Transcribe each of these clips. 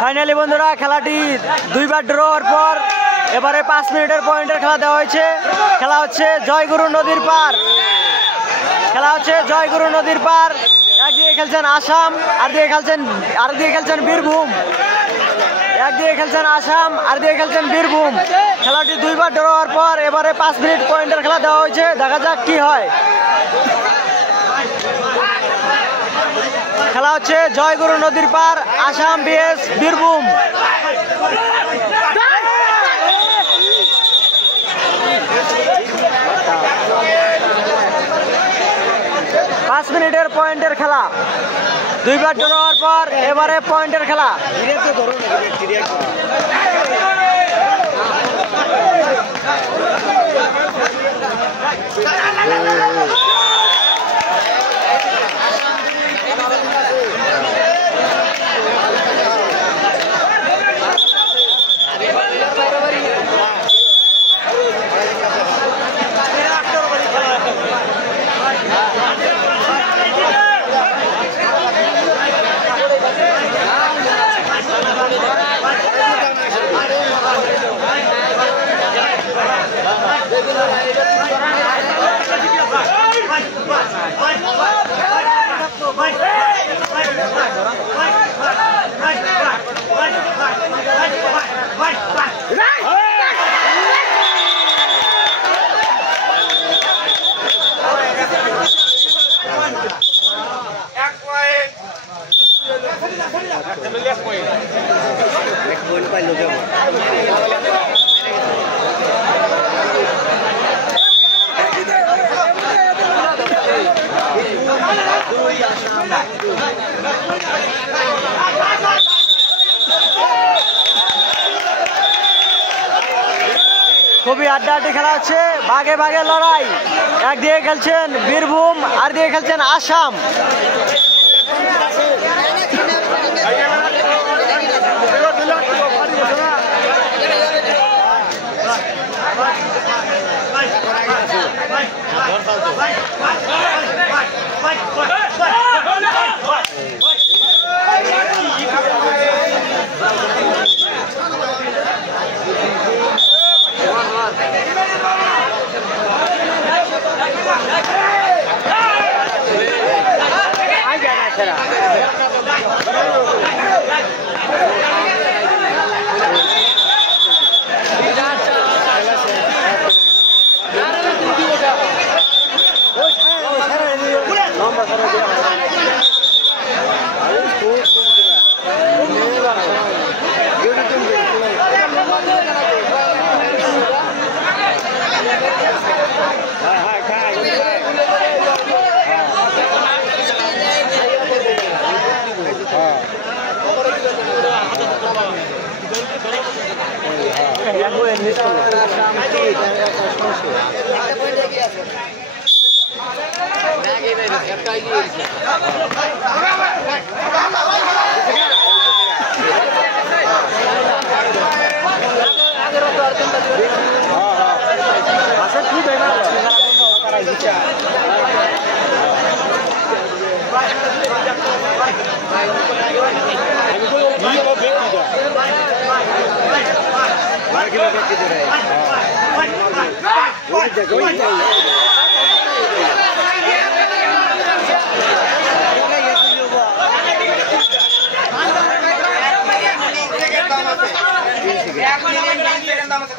Finally বন্ধুরা খেলাটি দুইবার ড্র হওয়ার পর এবারে 5 মিনিটের পয়েন্টের খেলা দেওয়া হয়েছে। খেলা হচ্ছে জয়গুরু নদীর পার। খেলা হচ্ছে জয়গুরু নদীর পার। একদিকে খেলছেন আসাম, আর দিকে খেলছেন বীরভূম। একদিকে খেলছেন আসাম, আর দিকে খেলছেন বীরভূম। খেলাটি দুইবার ড্র হওয়ার পর এবারে 5 মিনিট পয়েন্টের খেলা দেওয়া হয়েছে। দেখা যাক কি হয়। খেলা হচ্ছে জয়গুরু নদীর পার, আসাম vs বীরভূম। পাঁচ মিনিটের পয়েন্টের খেলা, দুইবার ড্র হওয়ার পর এবারে পয়েন্টের খেলা। খুবই আড্ডাআড্ডি খেলা হচ্ছে, ভাগে ভাগে লড়াই। একদিকে খেলছেন বীরভূম, আর দিকে খেলছেন আসাম।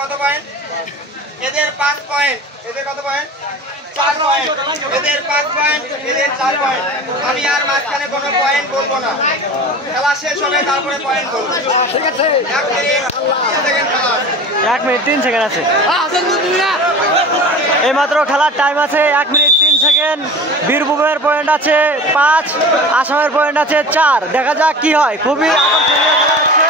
কত পয়েন্ট? এদের 5 পয়েন্ট। এদের কত পয়েন্ট? 4 পয়েন্ট। এদের 5 পয়েন্ট, এদের 4 পয়েন্ট। আমি আর মাঝখানে কোনো পয়েন্ট বলবো না। খেলা শেষ হবে, তারপরে পয়েন্ট বলবো। ঠিক আছে? 1 মিনিট 3 সেকেন্ড খেলা। 1 মিনিট 3 সেকেন্ড আছে। এইমাত্র খেলার টাইম আছে 1 মিনিট 3 সেকেন্ড। বীরভূমের পয়েন্ট আছে 5, আসামের পয়েন্ট আছে 4। দেখা যাক কি হয়। খুবই আকর্ষণীয় খেলা হচ্ছে।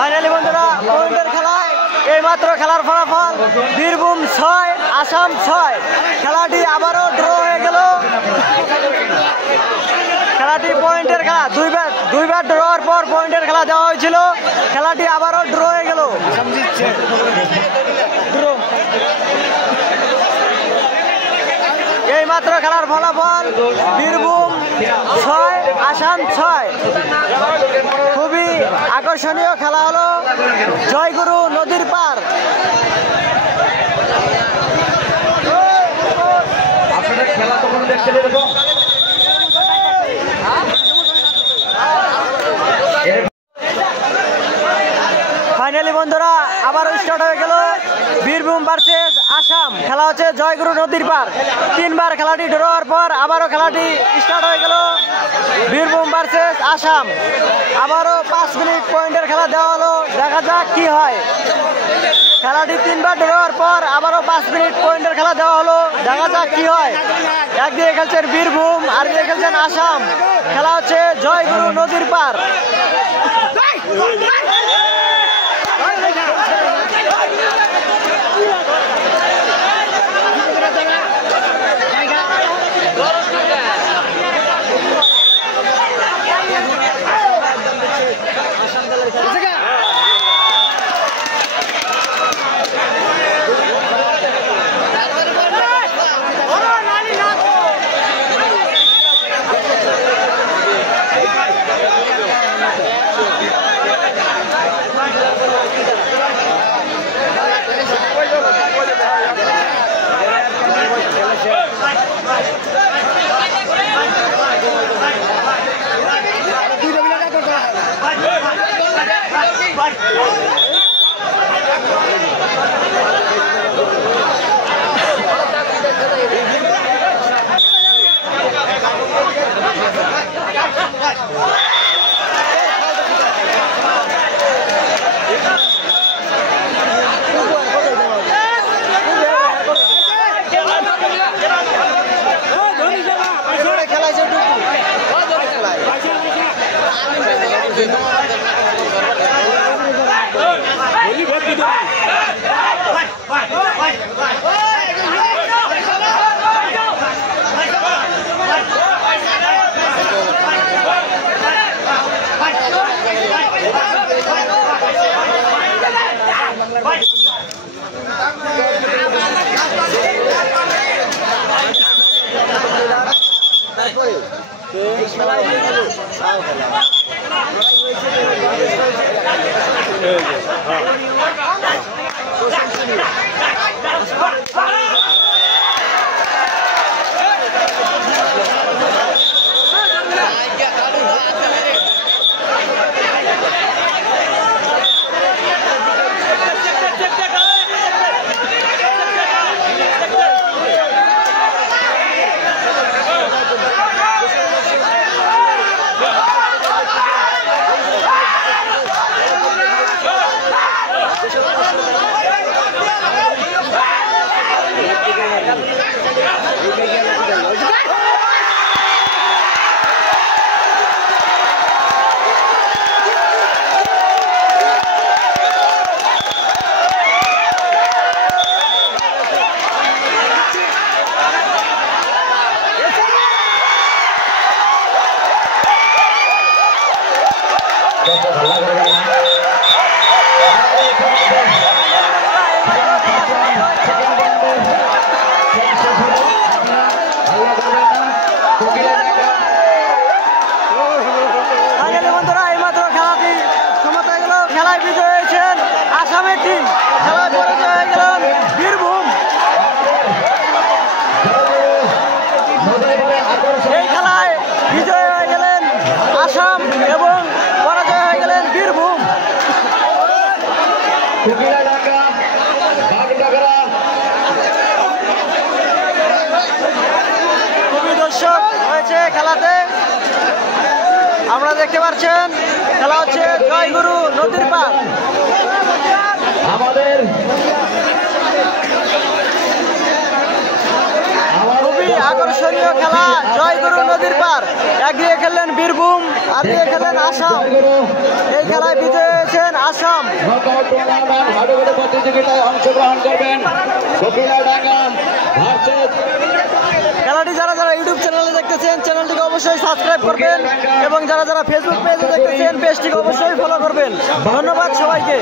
ফাইনালি বন্ধুরা পয়েন্টের খেলায় এইমাত্র খেলার ফলাফল বীরভূম 6 আসাম 6। খেলাটি আবারও ড্র হয়ে গেল। খেলাটি পয়েন্টের খেলা, দুইবার ড্র হওয়ার পর পয়েন্টের খেলা দেওয়া হয়েছিল। খেলাটি আবারও ড্র হয়ে গেল। এইমাত্র খেলার ফলাফল বীরভূম 6 আসাম 6। খুবই আকর্ষণীয় খেলা হলো জয়গুরু নদীর পার। খেলা তখন দেখতে দেবো। ফাইনালি বন্ধুরা আবারও স্টার্ট হয়ে গেল বীরভূম ভার্সেস আসাম। খেলা হচ্ছে জয়গুরু নদীর পার। 3 বার খেলাটি ড্র হওয়ার পর আবারও খেলাটি স্টার্ট হয়ে গেল বীরভূম ভার্সেস আসাম। আবারও 5 মিনিট পয়েন্টের খেলা দেওয়া হলো, দেখা যাক কি হয়। খেলাটি 3 বার ড্র হওয়ার পর আবারও 5 মিনিট পয়েন্টের খেলা দেওয়া হলো, দেখা যাক কি হয়। একদিকে খেলছেন বীরভূম আর দিকে খেলছেন আসাম। খেলা হচ্ছে জয়গুরু নদীর পার। খেলায় বিজয় হয়েছেন আসামের টিম। খেলায় পরাজয় হয়ে গেলেন বীরভূম। এই খেলায় বিজয় হয়ে গেলেন আসাম এবং পরাজয় হয়ে গেলেন বীরভূম। খুবই দর্শক হয়েছে খেলাতে, আপনারা দেখতে পাচ্ছেন। খেলা হচ্ছে জয়গুরু নদীর পার। খুবই আকর্ষণীয় খেলা জয়গুরু নদীর পার। একদিকে খেললেন বীরভূম আর দিকে খেললেন আসাম। এই খেলায় বিজয়ী হয়েছেন আসাম। নকআউট টুর্নামেন্ট হাডুগুডু প্রতিযোগিতায় অংশগ্রহণ করবেন কোকিলাডাঙ্গা ভার্সেস খেলাটি যারা যারা ইউটিউব চ্যানেলে দেখতেছেন চ্যানেলটিকে অবশ্যই সাবস্ক্রাইব করবেন এবং যারা যারা ফেসবুক পেজে দেখতেছেন পেজটিকে অবশ্যই ফলো করবেন। ধন্যবাদ সবাইকে।